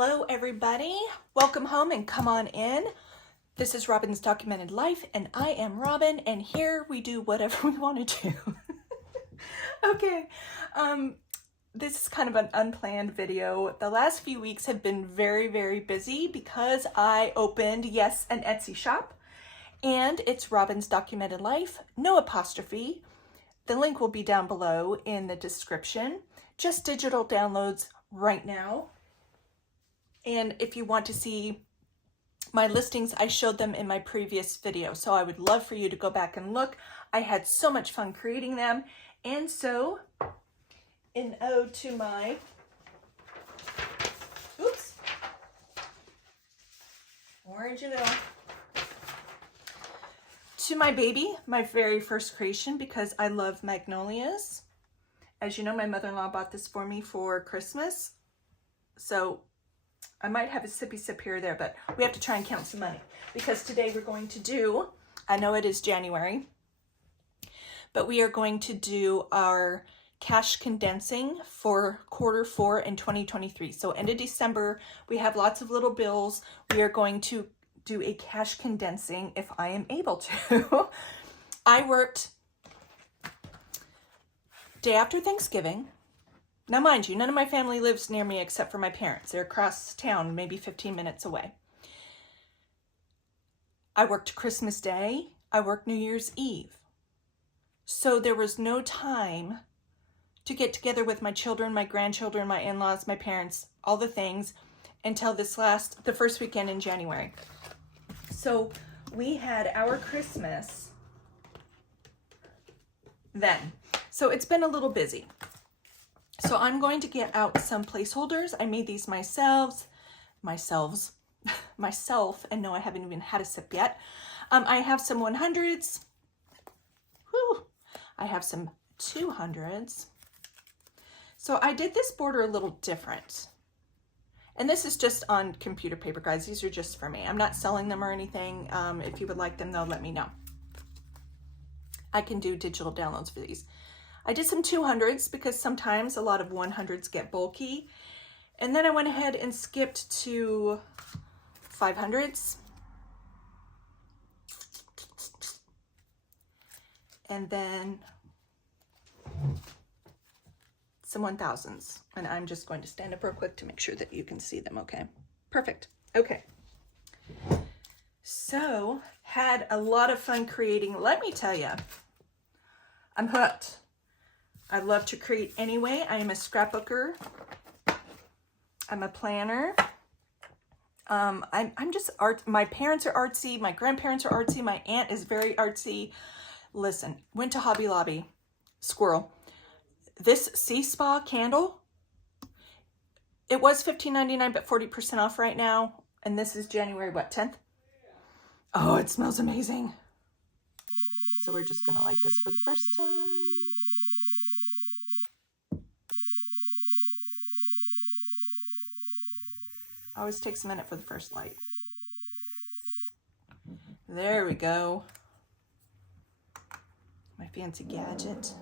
Hello everybody, welcome home and come on in. This is Robin's Documented Life and I am Robin, and here we do whatever we want to do. Okay, this is kind of an unplanned video. The last few weeks have been very busy because I opened, yes, an Etsy shop, and it's Robin's Documented Life, no apostrophe. The link will be down below in the description. Just digital downloads right now. And if you want to see my listings, I showed them in my previous video. So I would love for you to go back and look. I had so much fun creating them. And so in ode to my, orange it out, to my baby, my very first creation, because I love magnolias. As you know, my mother-in-law bought this for me for Christmas. So I might have a sippy sip here or there, but we have to try and count some money because today we're going to do, I know it is January, but we are going to do our cash condensing for Q4 in 2023. So end of December, we have lots of little bills. We are going to do a cash condensing if I am able to. I worked day after Thanksgiving. Now, mind you, none of my family lives near me except for my parents. They're across town, maybe 15 minutes away. I worked Christmas Day. I worked New Year's Eve. So there was no time to get together with my children, my grandchildren, my in-laws, my parents, all the things, until the first weekend in January. So we had our Christmas then. So it's been a little busy. So I'm going to get out some placeholders. I made these myself, and no, I haven't even had a sip yet. I have some 100s. Whew. I have some 200s. So I did this border a little different. And this is just on computer paper, guys. These are just for me. I'm not selling them or anything. If you would like them, though, let me know. I can do digital downloads for these. I did some 200s because sometimes a lot of 100s get bulky. And then I went ahead and skipped to 500s. And then some 1000s. And I'm just going to stand up real quick to make sure that you can see them, okay? Perfect. Okay. So, had a lot of fun creating. Let me tell you, I'm hooked. I love to create anyway. I am a scrapbooker. I'm a planner. I'm just art. My parents are artsy. My grandparents are artsy. My aunt is very artsy. Listen, went to Hobby Lobby. Squirrel. This Sea Spa candle, it was $15.99, but 40% off right now. And this is January, what, 10th? Oh, it smells amazing. So we're just going to light this for the first time. Always takes a minute for the first light. There we go. My fancy gadget.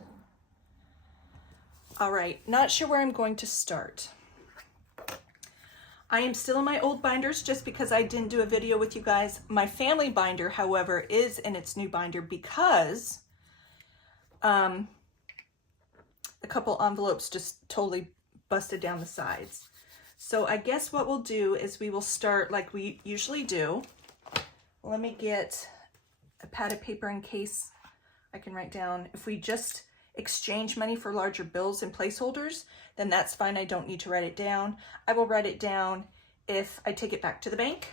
All right, not sure where I'm going to start. I am still in my old binders just because I didn't do a video with you guys. My family binder, however, is in its new binder because a couple envelopes just totally busted down the sides. So I guess what we'll do is we will start like we usually do. Let me get a pad of paper in case I can write down. If we just exchange money for larger bills and placeholders, then that's fine. I don't need to write it down. I will write it down if I take it back to the bank.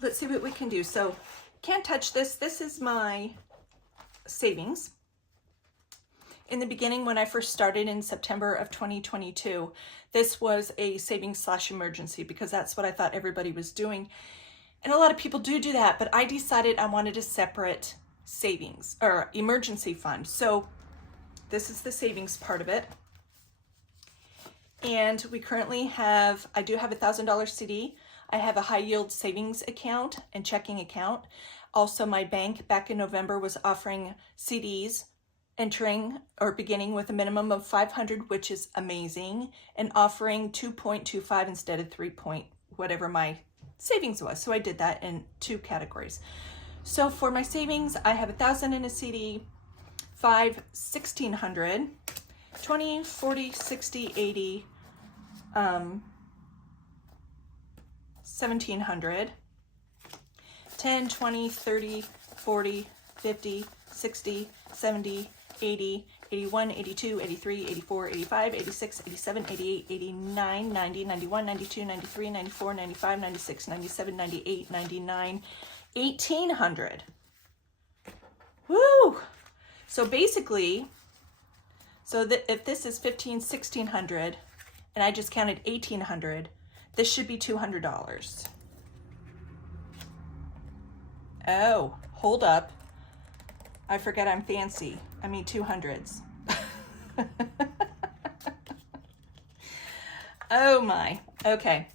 Let's see what we can do. So can't touch this. This is my savings. In the beginning, when I first started in September of 2022, this was a savings / emergency because that's what I thought everybody was doing. And a lot of people do that, but I decided I wanted a separate savings or emergency fund. So this is the savings part of it. And we currently have, I do have a $1,000 CD. I have a high yield savings account and checking account. Also, my bank back in November was offering CDs entering or beginning with a minimum of 500, which is amazing, and offering 2.25 instead of 3 point whatever my savings was. So I did that in 2 categories. So for my savings, I have 1,000 in a CD, 5, 1,600, 20, 40, 60, 80, 1,700, 10, 20, 30, 40, 50, 60, 70, 80, 81, 82, 83, 84, 85, 86, 87, 88, 89, 90, 91, 92, 93, 94, 95, 96, 97, 98, 99, 1,800. Woo! So basically, if this is 15, 1,600, and I just counted 1,800, this should be $200. Oh, hold up. I forget I'm fancy. I mean 200s. Oh my. Okay.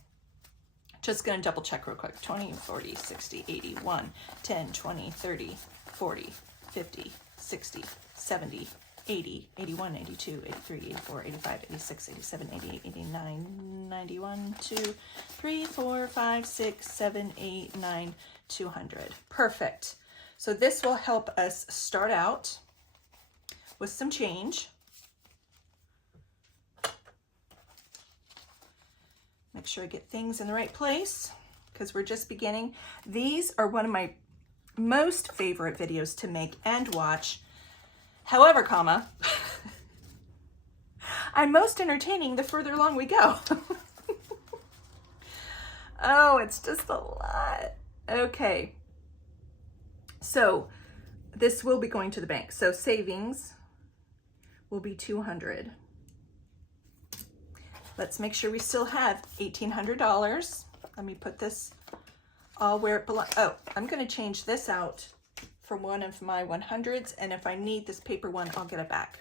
Just going to double check real quick. 20, 40, 60, 81, 10, 20, 30, 40, 50, 60, 70, 80, 81, 82, 83, 84, 85, 86, 87, 88, 89, 91, 2, 3, 4, 5, 6, 7, 8, 9, 200. Perfect. So this will help us start out with some change. Make sure I get things in the right place because we're just beginning. These are one of my most favorite videos to make and watch. However, comma, I'm most entertaining the further along we go. Oh, it's just a lot. Okay. So this will be going to the bank. So savings will be 200. Let's make sure we still have $1,800. Let me put this all where it belongs. Oh, I'm going to change this out for one of my 100s. And if I need this paper one, I'll get it back.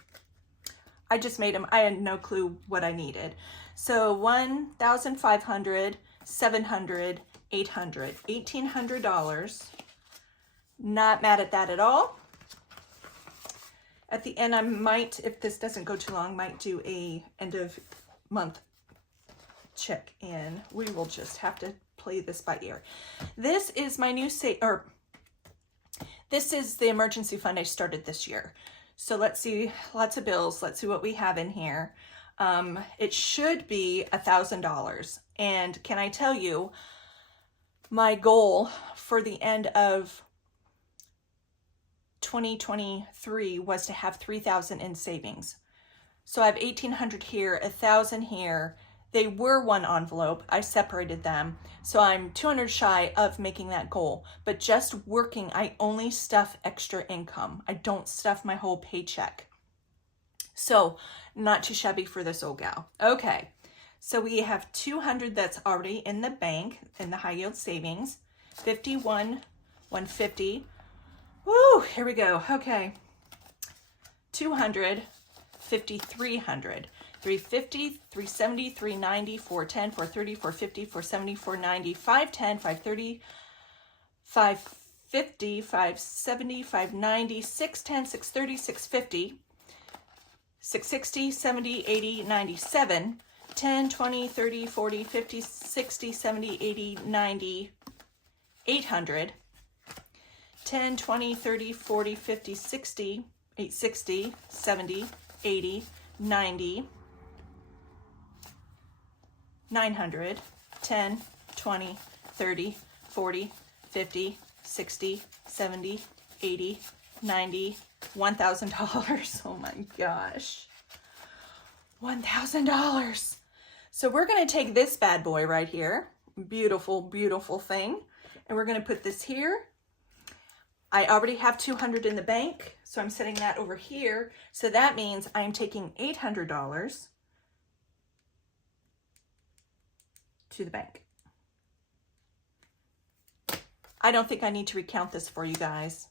I just made them. I had no clue what I needed. So 1,500, 700, 800, $1,800. Not mad at that at all. At the end, I might, if this doesn't go too long, might do a end of month check in. We will just have to play this by ear. This is my new this is the emergency fund I started this year. So let's see, lots of bills. Let's see what we have in here. It should be $1,000. And can I tell you, my goal for the end of 2023 was to have 3,000 in savings. So I have 1,800 here, 1,000 here. They were one envelope. I separated them. So I'm 200 shy of making that goal. But just working, I only stuff extra income. I don't stuff my whole paycheck. So not too shabby for this old gal. Okay. So we have 200 that's already in the bank, in the high yield savings. 51, 150. Woo, here we go. Okay. 200, 5,300. 350, 370, 390, 410, 430, 450, 470, 490, 510, 530, 550, 570, 590, 610, 630, 650, 660, 70, 80, 97, 10, 20, 30, 40, 50, 60, 70, 80, 90, 800, 10, 20, 30, 40, 50, 60, 860, 70, 80, 90, 900, 10, 20, 30, 40, 50, 60, 70, 80, 90, $1,000. Oh my gosh. $1,000. So we're going to take this bad boy right here. Beautiful, beautiful thing. And we're going to put this here. I already have 200 in the bank, so I'm setting that over here. So that means I'm taking $800 to the bank. I don't think I need to recount this for you guys.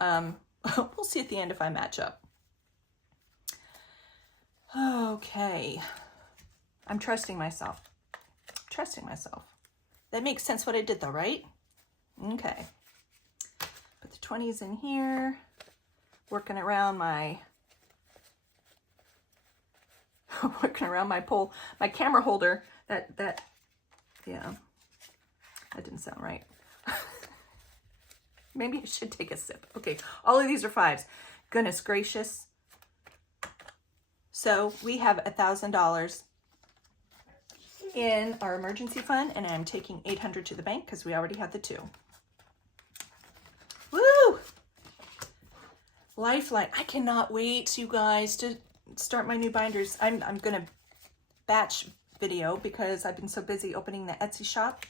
We'll see at the end if I match up. Okay. I'm trusting myself. Trusting myself. That makes sense what I did though, right? Okay. Put the 20s in here. Working around my working around my pole, my camera holder. Yeah, that didn't sound right. Maybe I should take a sip. Okay, all of these are 5s. Goodness gracious. So we have $1,000 in our emergency fund, and I'm taking $800 to the bank because we already had the 2. Woo! Lifeline. I cannot wait, you guys, to start my new binders. I'm gonna batch video because I've been so busy opening the Etsy shop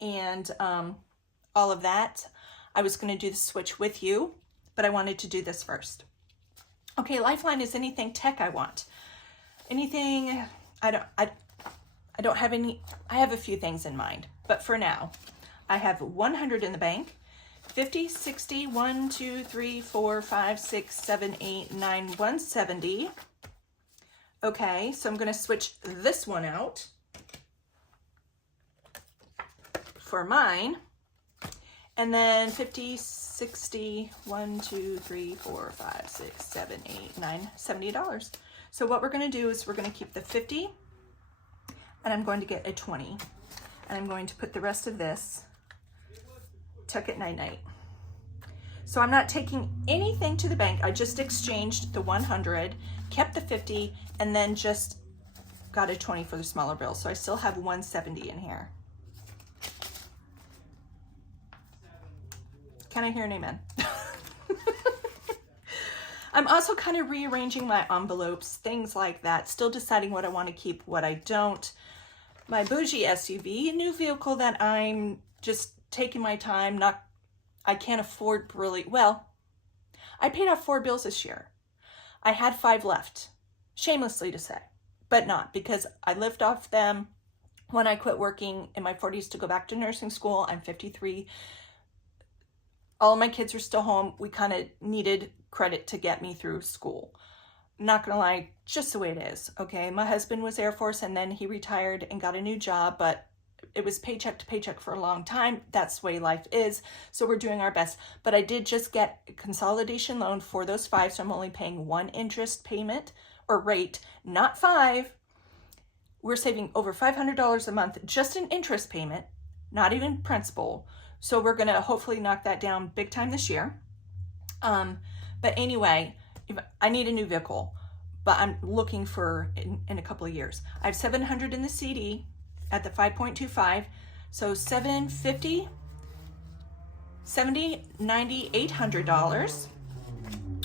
and all of that. I was gonna do the switch with you, but I wanted to do this first. Okay, Lifeline is anything tech I want. Anything, I don't have any, I have a few things in mind, but for now, I have 100 in the bank, 50, 60, 1, 2, 3, 4, 5, 6, 7, 8, 9, 170. Okay, so I'm gonna switch this one out for mine. And then 50, 60, 1, 2, 3, 4, 5, 6, 7, 8, 9, $70. So what we're gonna do is we're gonna keep the 50 and I'm going to get a 20. And I'm going to put the rest of this, tuck it night-night. So I'm not taking anything to the bank. I just exchanged the 100, kept the 50, and then just got a 20 for the smaller bill. So I still have 170 in here. Can I hear an amen? I'm also kind of rearranging my envelopes, things like that. Still deciding what I want to keep, what I don't. My bougie SUV, a new vehicle that I'm just taking my time. I can't afford really, well, I paid off 4 bills this year. I had 5 left, shamelessly to say, but not because I lived off them when I quit working in my 40s to go back to nursing school. I'm 53. All of my kids are still home. We kind of needed credit to get me through school. Not gonna lie, just the way it is, okay? My husband was Air Force and then he retired and got a new job, but it was paycheck to paycheck for a long time. That's the way life is. So we're doing our best. But I did just get a consolidation loan for those 5, so I'm only paying 1 interest payment or rate, not 5. We're saving over $500 a month just in interest payment, not even principal. So we're gonna hopefully knock that down big time this year. But anyway, I need a new vehicle, but I'm looking for in a couple of years. I have 700 in the CD at the 5.25, so 750, 70, 90, $800.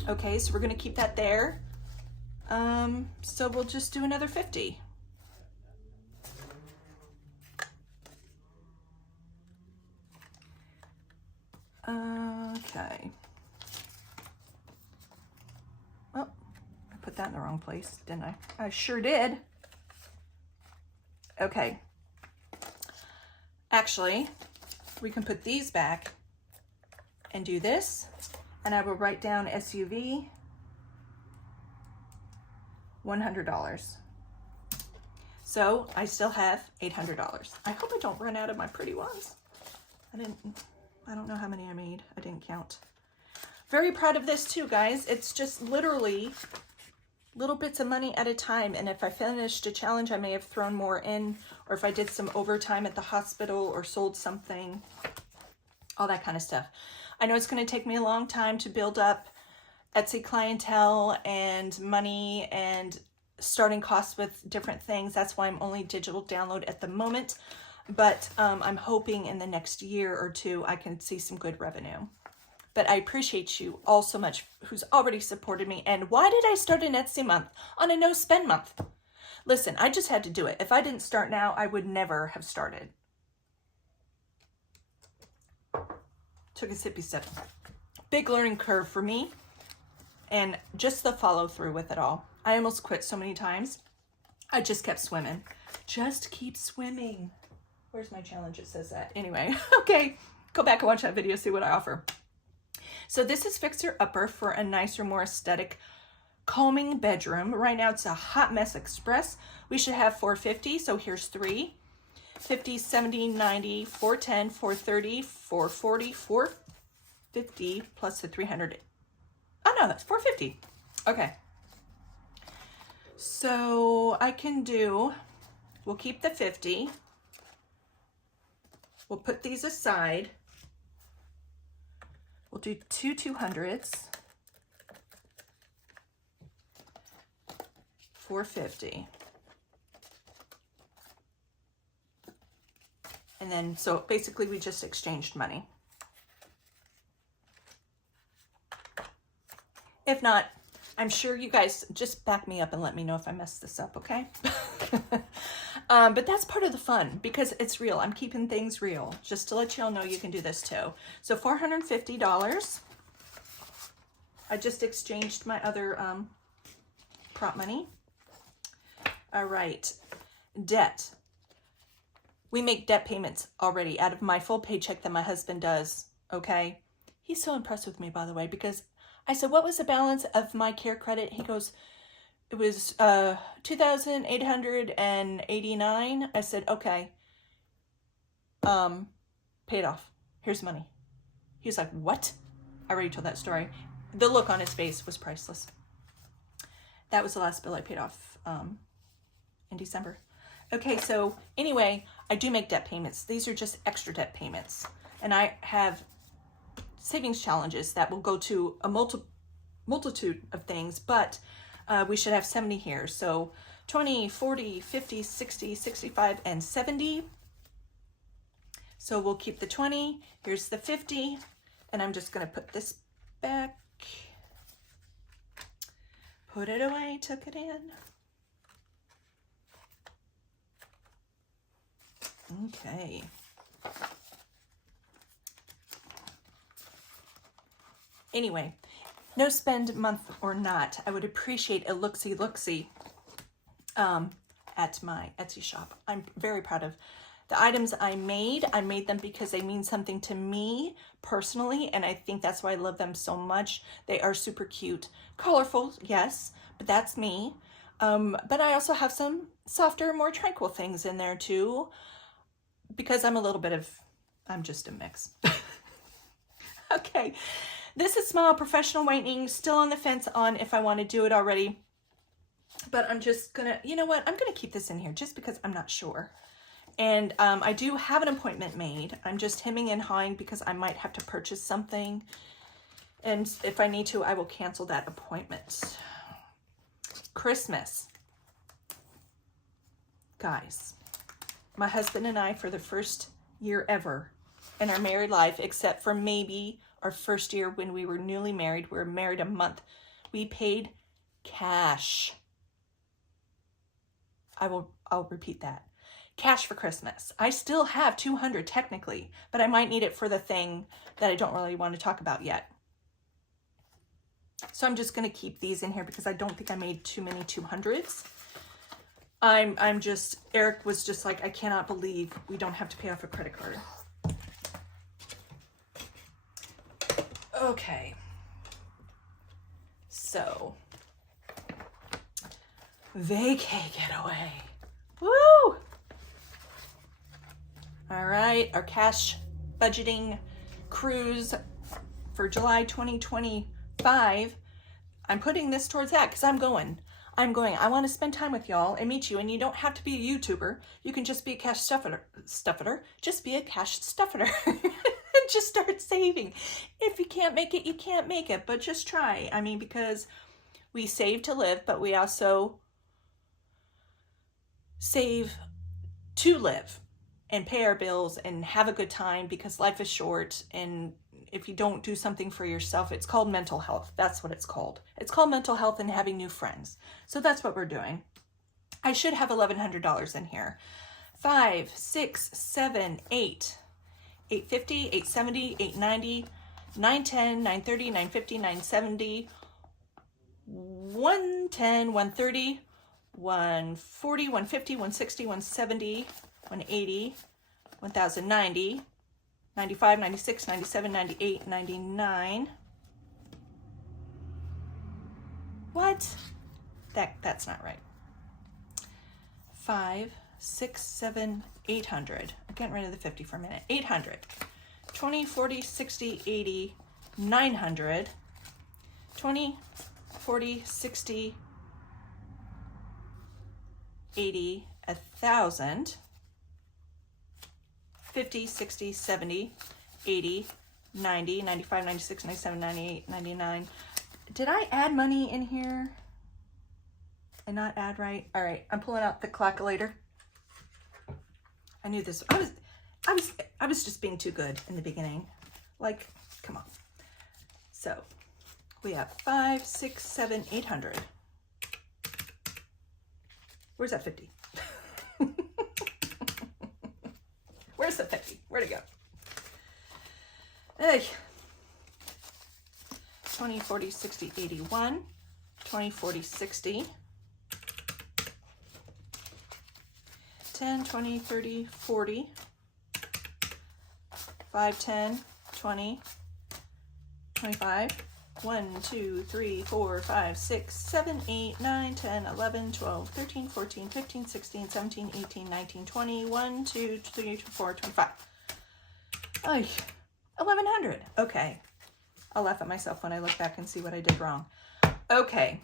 Okay, so we're gonna keep that there. So we'll just do another 50. Okay. Oh, I put that in the wrong place, didn't I? I sure did. Okay. Actually, we can put these back and do this, and I will write down SUV, $100. So I still have $800. I hope I don't run out of my pretty ones. I don't know how many I made. I didn't count. Very proud of this too, guys. It's just literally little bits of money at a time. And if I finished a challenge, I may have thrown more in, or if I did some overtime at the hospital or sold something, all that kind of stuff. I know it's going to take me a long time to build up Etsy clientele and money and starting costs with different things. That's why I'm only digital download at the moment. But I'm hoping in the next year or 2, I can see some good revenue. But I appreciate you all so much who's already supported me. And why did I start an Etsy month on a no spend month? Listen, I just had to do it. If I didn't start now, I would never have started. Took a sippy sip. Big learning curve for me. And just the follow through with it all. I almost quit so many times. I just kept swimming. Just keep swimming. Where's my challenge? It says that. Anyway, okay. Go back and watch that video, see what I offer. So this is Fixer Upper for a nicer, more aesthetic, calming bedroom. Right now it's a hot mess express. We should have 450, so here's 3. 50, 70, 90, 410, 430, 440, 450, plus the 300. Oh no, that's 450. Okay. So I can do, we'll keep the 50. We'll put these aside. We'll do 2 200s. 450. And then, so basically we just exchanged money. If not, I'm sure you guys just back me up and let me know if I messed this up, okay? But that's part of the fun because it's real. I'm keeping things real just to let y'all know you can do this too. So $450. I just exchanged my other prop money. All right, debt. We make debt payments already out of my full paycheck that my husband does, okay? He's so impressed with me, by the way, because I said, what was the balance of my care credit? He goes, it was $2,889. I said, okay, pay it off. Here's money. He was like, what? I already told that story. The look on his face was priceless. That was the last bill I paid off in December. Okay, so anyway, I do make debt payments. These are just extra debt payments. And I have savings challenges that will go to a multitude of things, but we should have 70 here. So 20, 40, 50, 60, 65, and 70. So we'll keep the 20. Here's the 50. And I'm just going to put this back. Put it away, tuck it in. Okay. Anyway, no spend month or not, I would appreciate a look-see at my Etsy shop. I'm very proud of the items I made. I made them because they mean something to me personally, and I think that's why I love them so much. They are super cute. Colorful, yes, but that's me. But I also have some softer, more tranquil things in there too, because I'm just a mix. Okay, this is Smile Professional Whitening. Still on the fence on if I want to do it already, but I'm just gonna, you know what? I'm gonna keep this in here just because I'm not sure. And I do have an appointment made. I'm just hemming and hawing because I might have to purchase something. And if I need to, I will cancel that appointment. Christmas. Guys, my husband and I, for the first year ever in our married life, except for maybe our first year when we were newly married, we were married a month, we paid cash. I'll repeat that. Cash for Christmas. I still have 200 technically, but I might need it for the thing that I don't really want to talk about yet. So I'm just going to keep these in here because I don't think I made too many 200s. Eric was just like, I cannot believe we don't have to pay off a credit card. Okay. So, vacay getaway. Woo! All right, our cash budgeting cruise for July 2025. I'm putting this towards that because I'm going. I want to spend time with y'all and meet you. And you don't have to be a YouTuber. You can just be a cash stuffer. Just be a cash stuffer. Just start saving. If you can't make it, you can't make it. But just try. I mean, because we save to live, but we also save to live and pay our bills and have a good time because life is short. And if you don't do something for yourself, it's called mental health. That's what it's called. It's called mental health and having new friends. So that's what we're doing. I should have $1,100 in here. 5, 6, 7, 8, 850, 870, 890, 910, 930, 950, 970, 110, 130, 140, 150, 160, 170, 180, 1090, 95, 96, 97, 98, 99. What? That's not right. 5, 6, 7, 800. I'm getting rid of the 50 for a minute. 800. 20, 40, 60, 80, 900. 20, 40, 60, 80, 1,000, 50, 60, 70, 80, 90, 95, 96, 97, 98, 99. Did I add money in here and not add right? All right, I'm pulling out the calculator. I knew this. I was just being too good in the beginning. Like, come on. So we have 5, 6, 7, 800. Where's that 50? Where's the 50? Where'd it go? Hey. 20, 40, 60, 81. 20, 40, 60. 10, 20, 30, 40. 5, 10, 20, 25. 1, 2, 3, 4, 5, 6, 7, 8, 9, 10, 11, 12, 13, 14, 15, 16, 17, 18, 19, 20, 1, 2, 3, 4, 25. Ay, 1,100. Okay. I'll laugh at myself when I look back and see what I did wrong. Okay.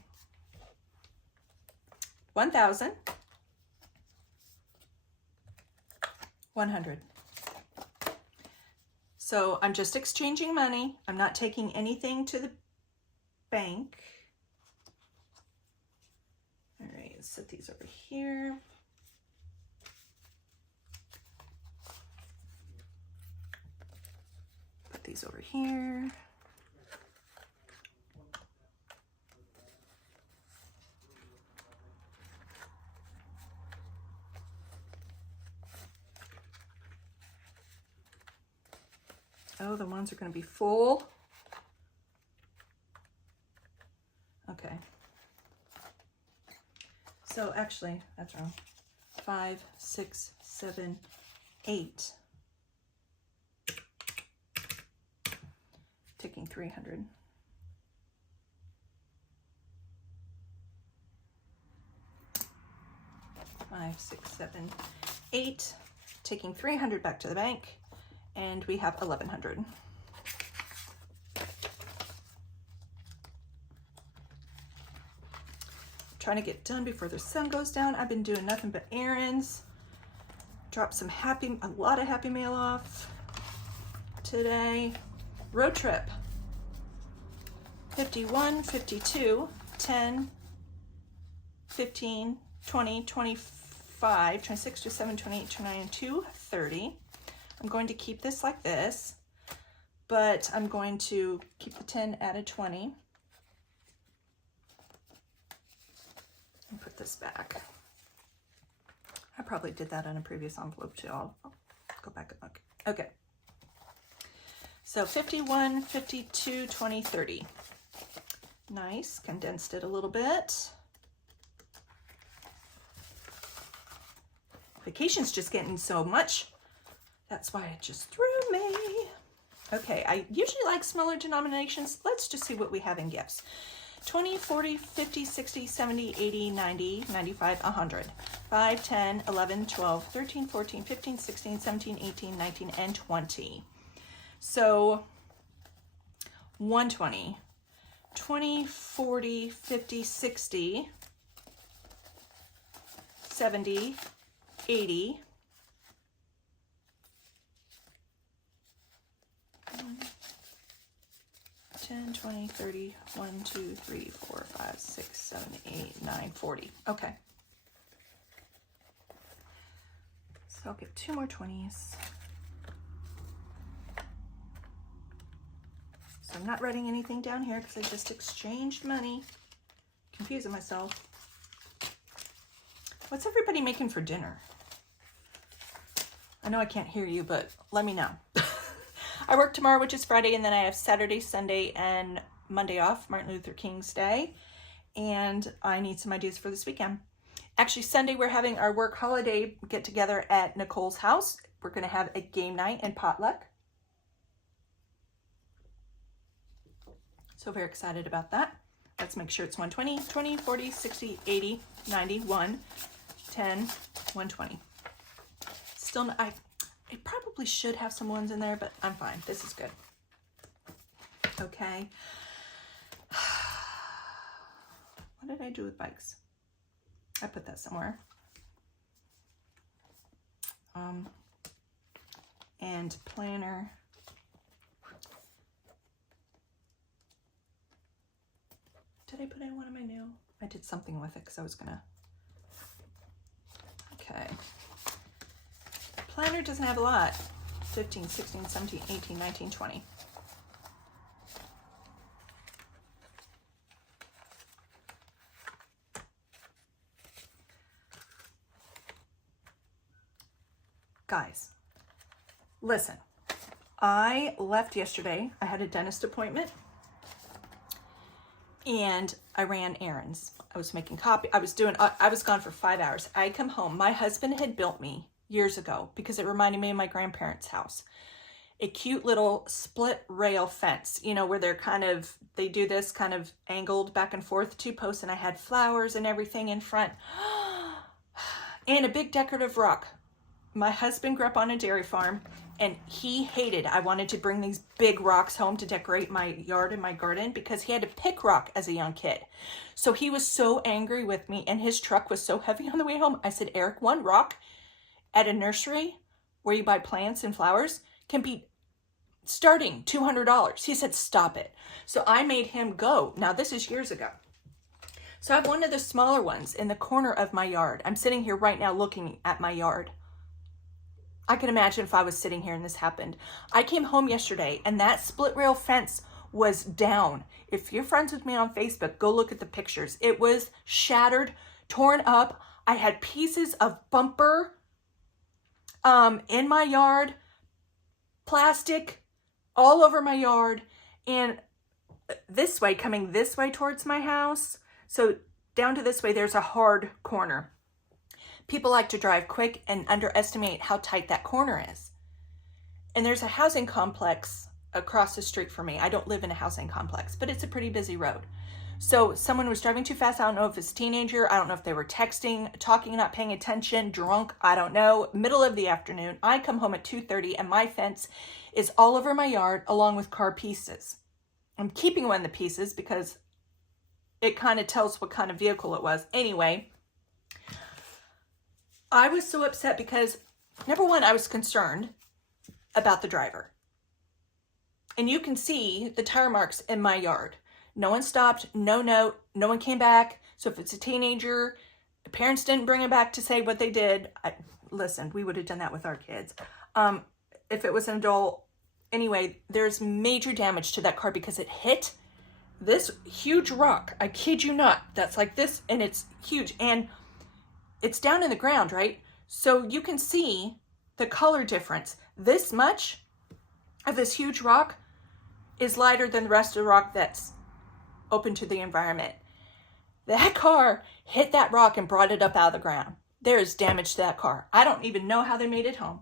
1,000. 100. So I'm just exchanging money. I'm not taking anything to the bank. All right, let's set these over here. Put these over here. Oh, the ones are going to be full. Okay. So actually, that's wrong. 5, 6, 7, 8. Taking 300. Five, 6, 7, 8. Taking 300 back to the bank. And we have 1,100. Trying to get done before the sun goes down. I've been doing nothing but errands. Dropped a lot of Happy Mail off today. Road trip. 51, 52, 10, 15, 20, 25, 26, 27, 28, 29, 2, 30. I'm going to keep this like this, but I'm going to keep the 10, add a 20. And put this back. I probably did that on a previous envelope too. I'll go back and look. Okay. So 51, 52, 20, 30. Nice, condensed it a little bit. Vacation's just getting so much. That's why it just threw me. Okay, I usually like smaller denominations. Let's just see what we have in gifts. 20, 40, 50, 60, 70, 80, 90, 95, 100. 5, 10, 11, 12, 13, 14, 15, 16, 17, 18, 19, and 20. So 120. 20, 40, 50, 60, 70, 80, 10, 20, 30, 1, 2, 3, 4, 5, 6, 7, 8, 9, 40. Okay. So I'll get 2 more 20s. So I'm not writing anything down here because I just exchanged money. Confusing myself. What's everybody making for dinner? I know I can't hear you, but let me know. I work tomorrow, which is Friday, and then I have Saturday, Sunday, and Monday off, Martin Luther King's Day. And I need some ideas for this weekend. Actually, Sunday, we're having our work holiday get together at Nicole's house. We're going to have a game night and potluck. So very excited about that. Let's make sure it's 120, 20, 40, 60, 80, 90, 1, 10, 120. Still, I probably should have some ones in there, but I'm fine. This is good. Okay. What did I do with bikes? I put that somewhere. and planner. Did I put in one of my new? I did something with it because I was gonna. Okay. Planner doesn't have a lot. 15, 16, 17, 18, 19, 20. Guys, listen, I left yesterday. I had a dentist appointment and I ran errands. I was making coffee. I was gone for 5 hours. I come home. My husband had built me years ago because it reminded me of my grandparents' house. A cute little split rail fence, you know, where they do this kind of angled back and forth, 2 posts, and I had flowers and everything in front. And a big decorative rock. My husband grew up on a dairy farm and he hated, I wanted to bring these big rocks home to decorate my yard and my garden because he had to pick rock as a young kid. So he was so angry with me and his truck was so heavy on the way home. I said, Eric, one rock at a nursery where you buy plants and flowers can be starting $200. He said, stop it. So I made him go. Now this is years ago. So I have one of the smaller ones in the corner of my yard. I'm sitting here right now looking at my yard. I can imagine if I was sitting here and this happened. I came home yesterday and that split rail fence was down. If you're friends with me on Facebook, go look at the pictures. It was shattered, torn up. I had pieces of bumper in my yard, plastic all over my yard, and this way, coming this way towards my house. So down to this way, there's a hard corner. People like to drive quick and underestimate how tight that corner is. And there's a housing complex across the street from me. I don't live in a housing complex, but it's a pretty busy road. So someone was driving too fast. I don't know if it's a teenager. I don't know if they were texting, talking, not paying attention, drunk. I don't know. Middle of the afternoon. I come home at 2:30 and my fence is all over my yard along with car pieces. I'm keeping one of the pieces because it kind of tells what kind of vehicle it was. Anyway, I was so upset because, number one, I was concerned about the driver. And you can see the tire marks in my yard. No one stopped, no note, no one came back. So if it's a teenager, the parents didn't bring him back to say what they did. Listen, we would have done that with our kids. If it was an adult, anyway, there's major damage to that car because it hit this huge rock. I kid you not. That's like this, and it's huge. And it's down in the ground, right? So you can see the color difference. This much of this huge rock is lighter than the rest of the rock that's open to the environment. That car hit that rock and brought it up out of the ground. There is damage to that car. I don't even know how they made it home.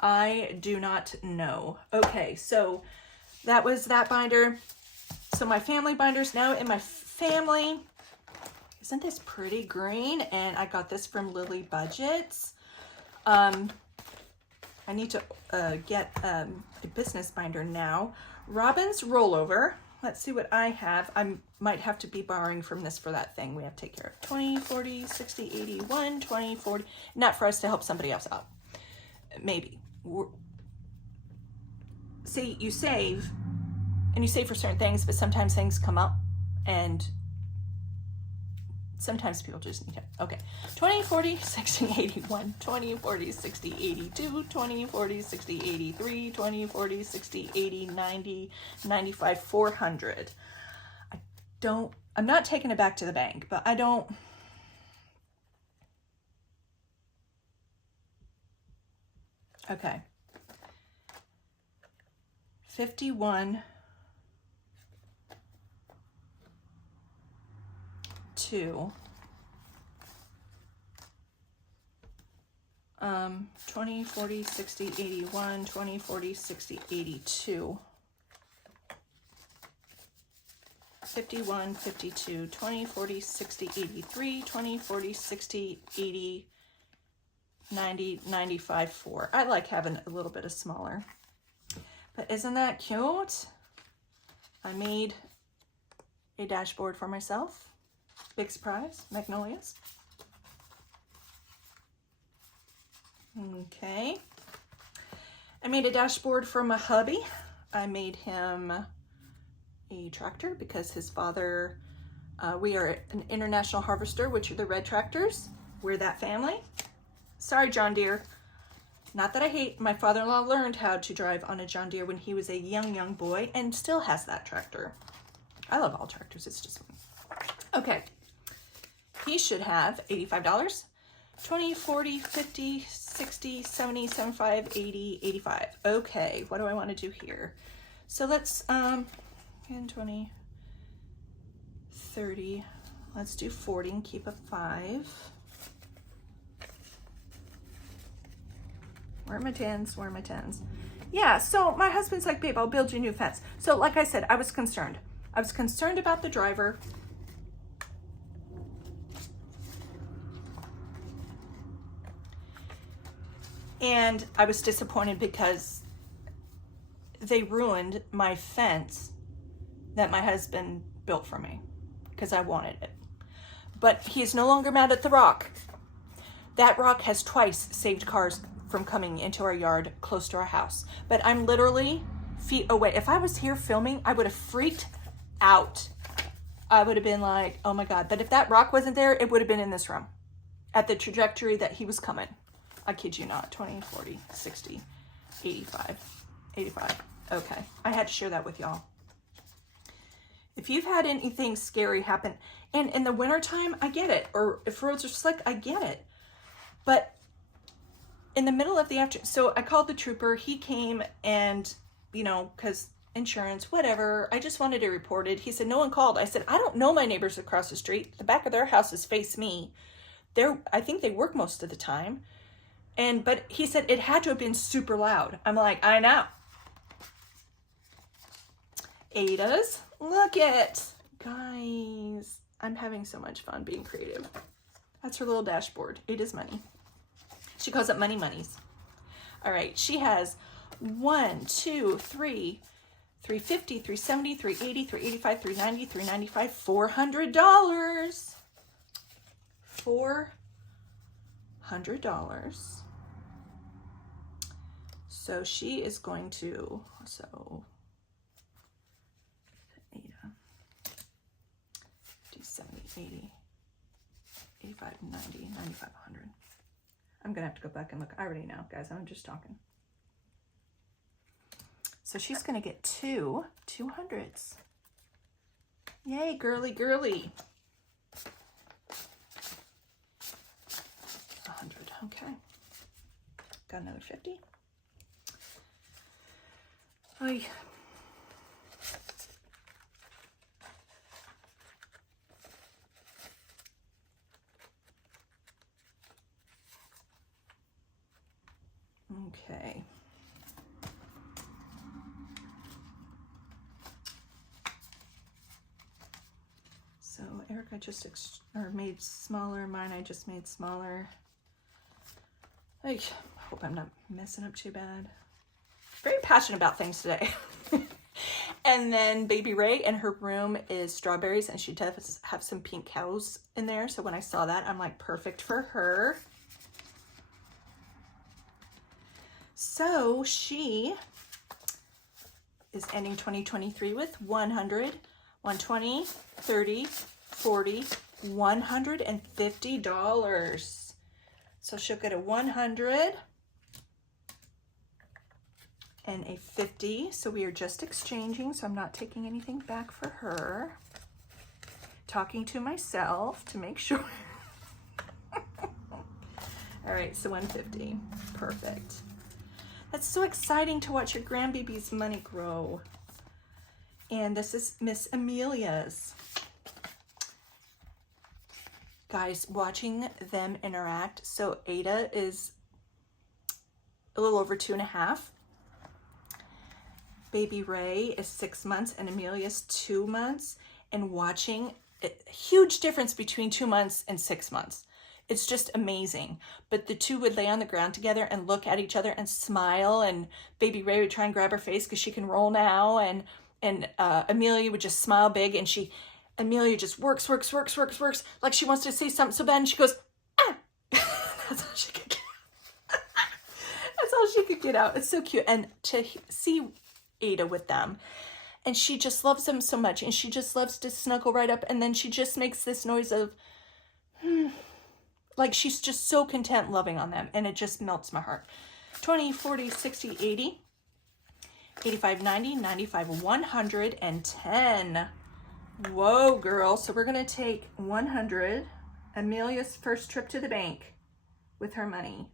I do not know. Okay, so that was that binder. So my family binder's now in my family. Isn't this pretty green? And I got this from Lily Budgets. I need to get a business binder now. Robin's Rollover. Let's see what I have. I might have to be borrowing from this for that thing we have to take care of. 20, 40, 60, 81, 20, 40. Not for us to help somebody else out. Maybe. See, you save, and you save for certain things, but sometimes things come up, and sometimes people just need it. Okay. 20, 40, 60, 81, 20, 40, 60, 82, 20, 40, 60, 83, 20, 40, 60, 80, 90, 95, 400. I'm not taking it back to the bank, but I don't. Okay. 51. 2. 20, 40, 60, 81, 20, 40, 60, 82. 51, 52, 20, 40, 60, 83, 20, 40, 60, 80, 90, 95, 4. I like having a little bit of smaller. But isn't that cute? I made a dashboard for myself. Big surprise, Magnolias. Okay. I made a dashboard for my hubby. I made him a tractor because his father, we are an International Harvester, which are the red tractors. We're that family. Sorry, John Deere. Not that I hate, my father-in-law learned how to drive on a John Deere when he was a young boy and still has that tractor. I love all tractors, it's just fun. Okay, he should have $85. 20, 40, 50, 60, 70, 75, 80, 85. Okay, what do I want to do here? So let's, 10, 20, 30, let's do 40 and keep a 5. Where are my 10s? Where are my 10s? Yeah, so my husband's like, babe, I'll build you a new fence. So like I said, I was concerned. I was concerned about the driver. And I was disappointed because they ruined my fence that my husband built for me because I wanted it. But he is no longer mad at the rock. That rock has twice saved cars from coming into our yard close to our house. But I'm literally feet away. If I was here filming, I would have freaked out. I would have been like, oh my God. But if that rock wasn't there, it would have been in this room at the trajectory that he was coming. I kid you not. 20, 40, 60, 85, 85. Okay. I had to share that with y'all. If you've had anything scary happen, and in the wintertime, I get it. Or if roads are slick, I get it. But in the middle of the afternoon, so I called the trooper. He came and, you know, because insurance, whatever. I just wanted it reported. He said, no one called. I said, I don't know my neighbors across the street. The back of their houses face me. I think they work most of the time. But he said it had to have been super loud. I'm like, I know. Ada's, look it. Guys, I'm having so much fun being creative. That's her little dashboard. Ada's money. She calls it money monies. All right, she has 1, 2, 3, 350, 370, 380, 385, 390, 395, $400. $400. So she is going to, so 70, 80, 85, 90, 95, 100. I'm gonna have to go back and look. I already know, guys, I'm just talking. So she's gonna get 200s. Yay, girly, girly. 100, okay. Got another 50. Oy. Okay. So Erica just made smaller. Mine I just made smaller. I hope I'm not messing up too bad. Very passionate about things today. And then Baby Ray in her room is strawberries, and she does have some pink cows in there. So when I saw that, I'm like, perfect for her. So she is ending 2023 with 100, 120, 30, 40, $150. So she'll get a 100 and a 50. So we are just exchanging, so I'm not taking anything back for her. Talking to myself to make sure. All right, so 150. Perfect. That's so exciting to watch your grandbaby's money grow. And this is Miss Amelia's. Guys, watching them interact. So Ada is a little over 2.5. Baby Ray is 6 months and Amelia's 2 months. And watching a huge difference between 2 months and 6 months. It's just amazing. But the two would lay on the ground together and look at each other and smile. And Baby Ray would try and grab her face because she can roll now. And Amelia would just smile big. And Amelia just works. Like she wants to say something so bad. And she goes, ah. That's all she could get. all she could get out. It's so cute. And to see Ada with them, and she just loves them so much, and she just loves to snuggle right up, and then she just makes this noise of, like she's just so content loving on them, and it just melts my heart. 20, 40, 60, 80, 85, 90, 95, 110. Whoa, girl. So we're going to take 100, Amelia's first trip to the bank with her money.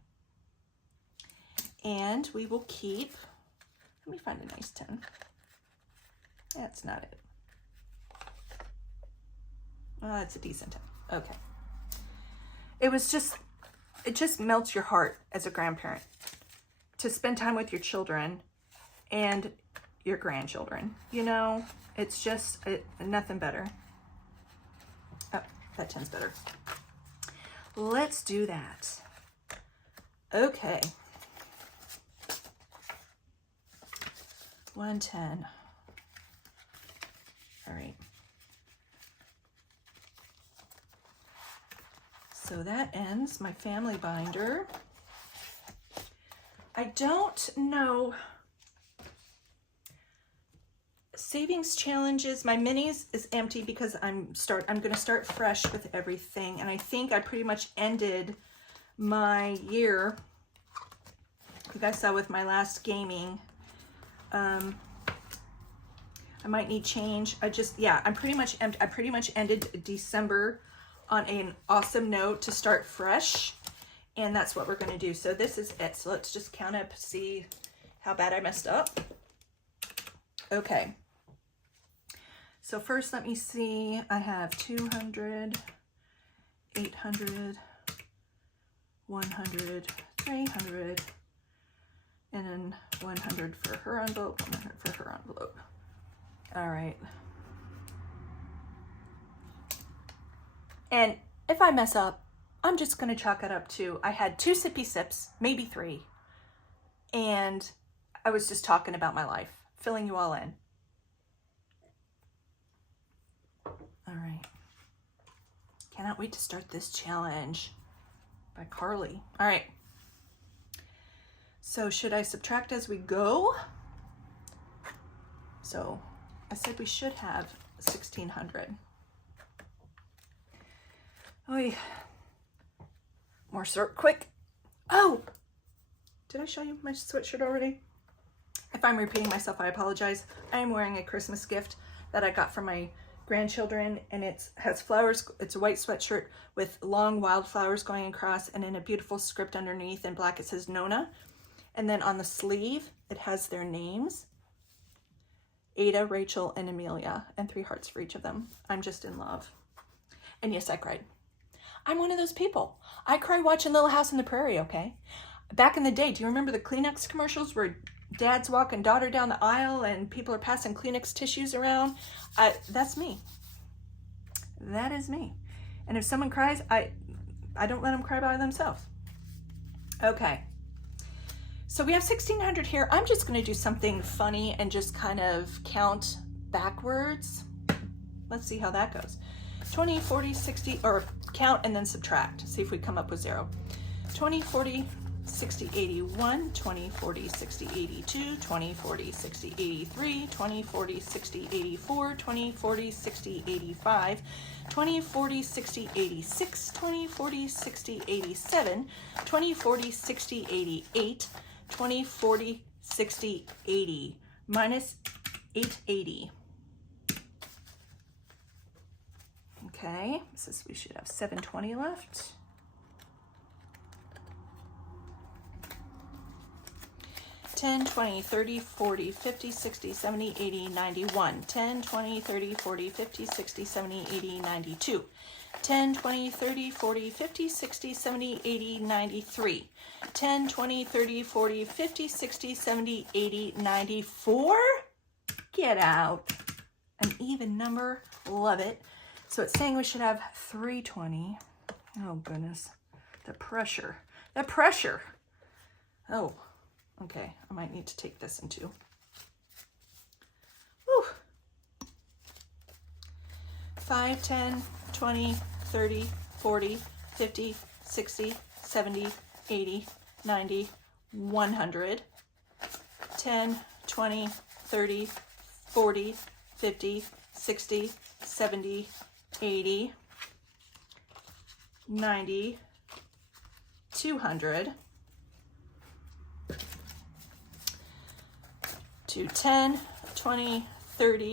And we will keep, let me find a nice 10. That's not it. Well, that's a decent 10. Okay. It just melts your heart as a grandparent to spend time with your children and your grandchildren. You know, it's just nothing better. Oh, that 10's better. Let's do that. Okay. 110. All right. So that ends my family binder. I don't know. Savings challenges. My minis is empty because I'm going to start fresh with everything. And I think I pretty much ended my year. You guys saw with my last gaming. I might need change. I'm pretty much empty. I pretty much ended December on an awesome note to start fresh. And that's what we're going to do. So this is it. So let's just count up, see how bad I messed up. Okay. So first, let me see. I have 200, 800, 100, 300, and then 100 for her envelope, 100 for her envelope. All right. And if I mess up, I'm just going to chalk it up to, I had 2 sippy sips, maybe 3. And I was just talking about my life, filling you all in. All right. Cannot wait to start this challenge by Carly. All right. So should I subtract as we go? So I said we should have 1,600. Oh, more sort quick. Oh, did I show you my sweatshirt already? If I'm repeating myself, I apologize. I am wearing a Christmas gift that I got from my grandchildren, and it has flowers. It's a white sweatshirt with long wildflowers going across, and in a beautiful script underneath in black it says Nona. And then on the sleeve it has their names, Ada, Rachel, and Amelia, and 3 hearts for each of them. I'm just in love. And yes, I cried. I'm one of those people. I cry watching Little House on the Prairie, okay? Back in the day, do you remember the Kleenex commercials where dad's walking daughter down the aisle and people are passing Kleenex tissues around? That's me. That is me. And if someone cries, I don't let them cry by themselves. Okay. So we have 1,600 here. I'm just going to do something funny and just kind of count backwards. Let's see how that goes. 20, 40, 60, or count and then subtract. See if we come up with 0. 20, 40, 60, 81, 20, 40, 60, 82, 20, 40, 60, 83, 20, 40, 60, 84, 20, 40, 60, 85, 20, 40, 60, 86, 20, 40, 60, 87, 20, 40, 60, 88, 20, 40, 60, 80, minus 880. Okay, so we should have 720 left. $10, $20, $30, $40, $50, $60, $70, $80, $91. $10, $20, $30, $40, $50, $60, $70, $80, $92. $10, $20, $30, $40, $50, $60, $70, $80, $93. $10, $20, $30, $40, $50, $60, $70, $80, $94. Get out. An even number. Love it. So it's saying we should have 320. Oh, goodness. The pressure. The pressure. Oh, okay. I might need to take this into. Whew. 5, 10, 20, 30, 40, 50, 60, 70, 80, 90, 100, 10, 20, 30, 40, 50, 60, 70, 80, 90, 200, to 10, 20, 30,